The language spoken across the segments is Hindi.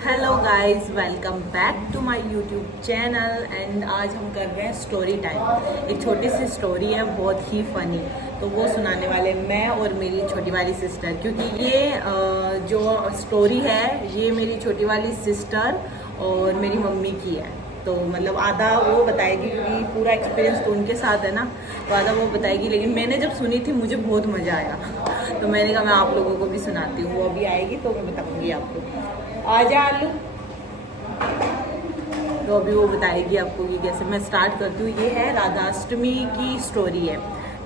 Hello guys, welcome back to my YouTube channel. And आज हम कर रहे हैं स्टोरी टाइम। एक छोटी सी स्टोरी है, बहुत ही फनी। तो वो सुनाने वाले मैं और मेरी छोटी वाली सिस्टर, क्योंकि ये जो स्टोरी है ये मेरी छोटी वाली सिस्टर और मेरी मम्मी की है। तो मतलब आधा वो बताएगी, क्योंकि पूरा एक्सपीरियंस तो उनके साथ है ना, तो आधा वो बताएगी। लेकिन मैंने जब सुनी थी मुझे बहुत मज़ा आया, तो मैंने कहा मैं आप लोगों को भी सुनाती हूँ। वो अभी आएगी तो मैं बताऊँगी आपको। आजा आलू। तो अभी वो बताएगी आपको कि कैसे। मैं स्टार्ट करती हूँ। ये है राधाष्टमी की स्टोरी है।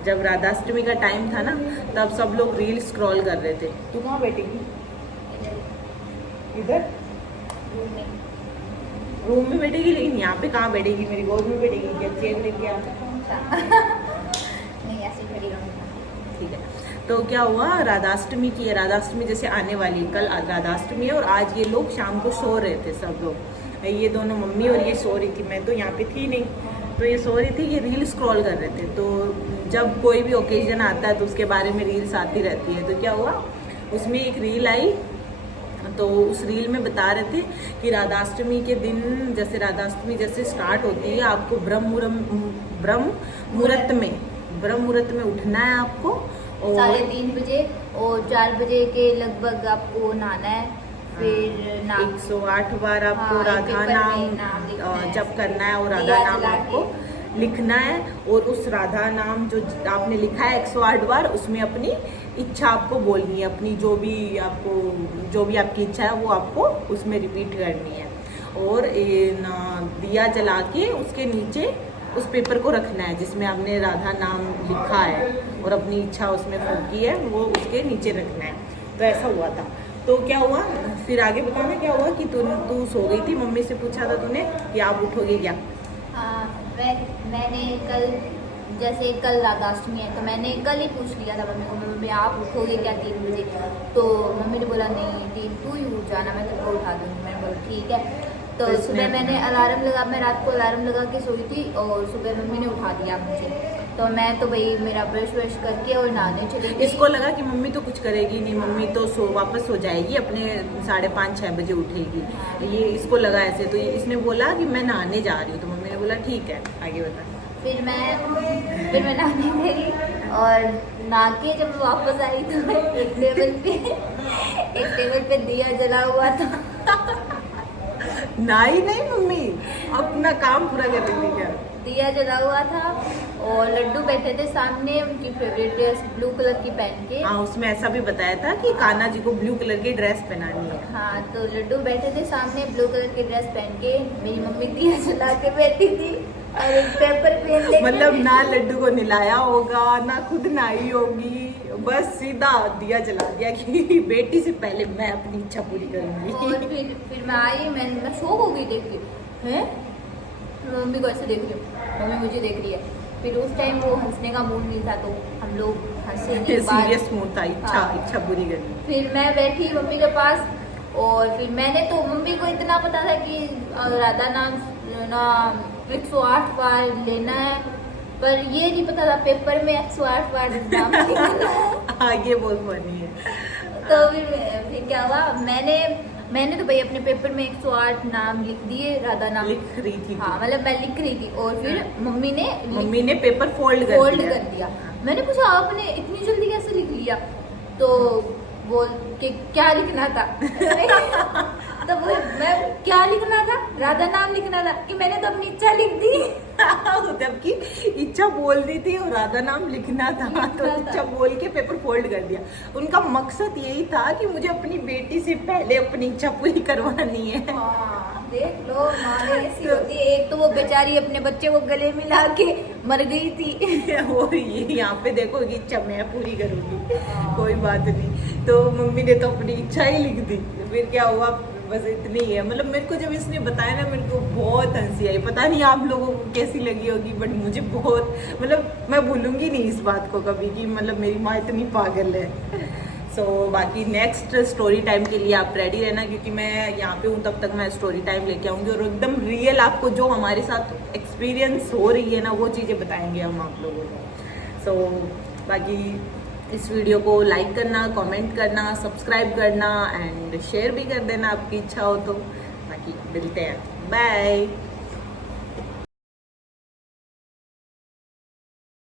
जब राधाष्टमी का टाइम था ना, तब सब लोग रील स्क्रॉल कर रहे थे। तू कहाँ बैठेगी? इधर रूम में बैठेगी, लेकिन यहाँ पे कहाँ बैठेगी? मेरी गोद में बैठेगी क्या? चेयर लेके आ। नहीं, ऐसे खड़ी रहूंगी। ठीक है। तो क्या हुआ, राधाष्टमी की है। राधाष्टमी जैसे आने वाली, कल राधाष्टमी है और आज ये लोग शाम को सो रहे थे सब लोग। ये दोनों मम्मी और ये सो रही थी, मैं तो यहाँ पे थी नहीं। तो ये सो रही थी, ये रील स्क्रॉल कर रहे थे। तो जब कोई भी ओकेजन आता है तो उसके बारे में रील्स आती रहती है। तो क्या हुआ, उसमें एक रील आई। तो उस रील में बता रहे थे कि राधाष्टमी के दिन, जैसे राधाष्टमी जैसे स्टार्ट होती है, आपको ब्रह्म मुहूर्त में उठना है आपको। और 3:30 बजे और 4 बजे के लगभग आपको नहाना है। फिर 108 बार आपको राधा नाम जप करना है और राधा नाम आपको लिखना है। और उस राधा नाम जो आपने लिखा है 108 बार, उसमें अपनी इच्छा आपको बोलनी है। अपनी जो भी आपकी इच्छा है वो आपको उसमें रिपीट करनी है। और दिया जला के उसके नीचे उस पेपर को रखना है जिसमें आपने राधा नाम लिखा है और अपनी इच्छा उसमें फूकी है, वो उसके नीचे रखना है। तो ऐसा हुआ था। तो क्या हुआ फिर आगे बताना क्या हुआ कि तू सो गई थी। मम्मी से पूछा था तूने कि आप उठोगे क्या? मैंने कल राधाष्टमी है तो मैंने कल ही पूछ लिया था मम्मी को, मम्मी आप उठोगे क्या 3 बजे? तो मम्मी ने बोला नहीं टीम तू ही उठ जाना, मैं तेरे को उठा दूँगी। मैंने बोला ठीक है। तो सुबह मैंने अलार्म लगा, मैं रात को अलार्म लगा के सोई थी और सुबह मम्मी ने उठा दिया मुझे। तो मैं तो भाई मेरा ब्रश व्रश करके और नहाने चली गई। इसको लगा कि मम्मी तो कुछ करेगी नहीं, मम्मी तो वापस सो जाएगी, अपने 5:30-6 बजे उठेगी। ये इसको लगा ऐसे। तो इसने बोला कि मैं नहाने जा रही हूँ। तो मम्मी ने बोला ठीक है, आगे बता। फिर मैं नहाने गई और नहा के जब वापस आई तो एक टेबल पे दिया जला हुआ था। नहीं मम्मी अपना काम पूरा कर रही थी क्या? दिया जला हुआ था और लड्डू बैठे थे सामने, उनकी फेवरेट ड्रेस ब्लू कलर की पहन के। हाँ, उसमें ऐसा भी बताया था कि कान्हा जी को ब्लू कलर की ड्रेस पहनानी है। हाँ, तो लड्डू बैठे थे सामने ब्लू कलर की ड्रेस पहन के। मेरी मम्मी दिया जला के बैठी थी और एक पेपर पेन लेके, मतलब ना लड्डू को नहलाया होगा ना खुद नहाई होगी, बस सीधा दिया जला दिया कि बेटी से पहले मैं अपनी इच्छा पूरी करूंगी। और फिर मैं आई, मैं शौक हो गई देख के। हैं मम्मी को ऐसे देख रही हूँ, मम्मी मुझे देख रही है। फिर उस टाइम वो हंसने का मूड नहीं था तो हम लोग हंसे नहीं। सीरियस मूड था, इच्छा पूरी करनी। फिर मैं बैठी मम्मी के पास और फिर मैंने तो मम्मी को इतना पता था कि राधा नाम ना 108 बार लेना है, पर ये नहीं पता था पेपर में 108 बार नाम लिखना है। आगे बहुत फनी है। तो फिर क्या हुआ, मैंने तो भाई अपने पेपर में 108 नाम लिख दिए, राधा नाम लिख रही थी। हाँ, मतलब मैं लिख रही थी। और फिर मम्मी ने पेपर फोल्ड कर दिया। मैंने पूछा आपने इतनी जल्दी कैसे लिख लिया? तो बोल के क्या लिखना था? तो बोल मैं क्या लिखना था? राधा नाम लिखना था कि मैंने तो अपनी इच्छा लिख दी। जबकि इच्छा बोल दी थी और राधा नाम लिखना था। तो इच्छा बोल के पेपर फोल्ड कर दिया। उनका मकसद यही था कि मुझे अपनी बेटी से पहले अपनी इच्छा पूरी करवानी है। देख लो माँ ऐसी होती है। एक तो वो बेचारी अपने बच्चे को गले मिला के मर गई थी और ये यहाँ पे देखो कि इच्छा मैं पूरी करूंगी, कोई बात नहीं। तो मम्मी ने तो अपनी इच्छा ही लिख दी। फिर क्या हुआ, बस इतनी ही है। मतलब मेरे को जब इसने बताया ना, मेरे को बहुत हंसी आई। पता नहीं आप लोगों को कैसी लगी होगी, बट मुझे बहुत, मतलब मैं भूलूंगी नहीं इस बात को कभी कि मतलब मेरी माँ इतनी पागल है। बाकी नेक्स्ट स्टोरी टाइम के लिए आप रेडी रहना, क्योंकि मैं यहाँ पे हूँ तब तक मैं स्टोरी टाइम लेके आऊँगी और एकदम रियल आपको जो हमारे साथ एक्सपीरियंस हो रही है ना, वो चीज़ें बताएंगे हम आप लोगों को। बाकी इस वीडियो को लाइक करना, कमेंट करना, सब्सक्राइब करना एंड शेयर भी कर देना आपकी इच्छा हो तो। बाकी मिलते हैं, बाय।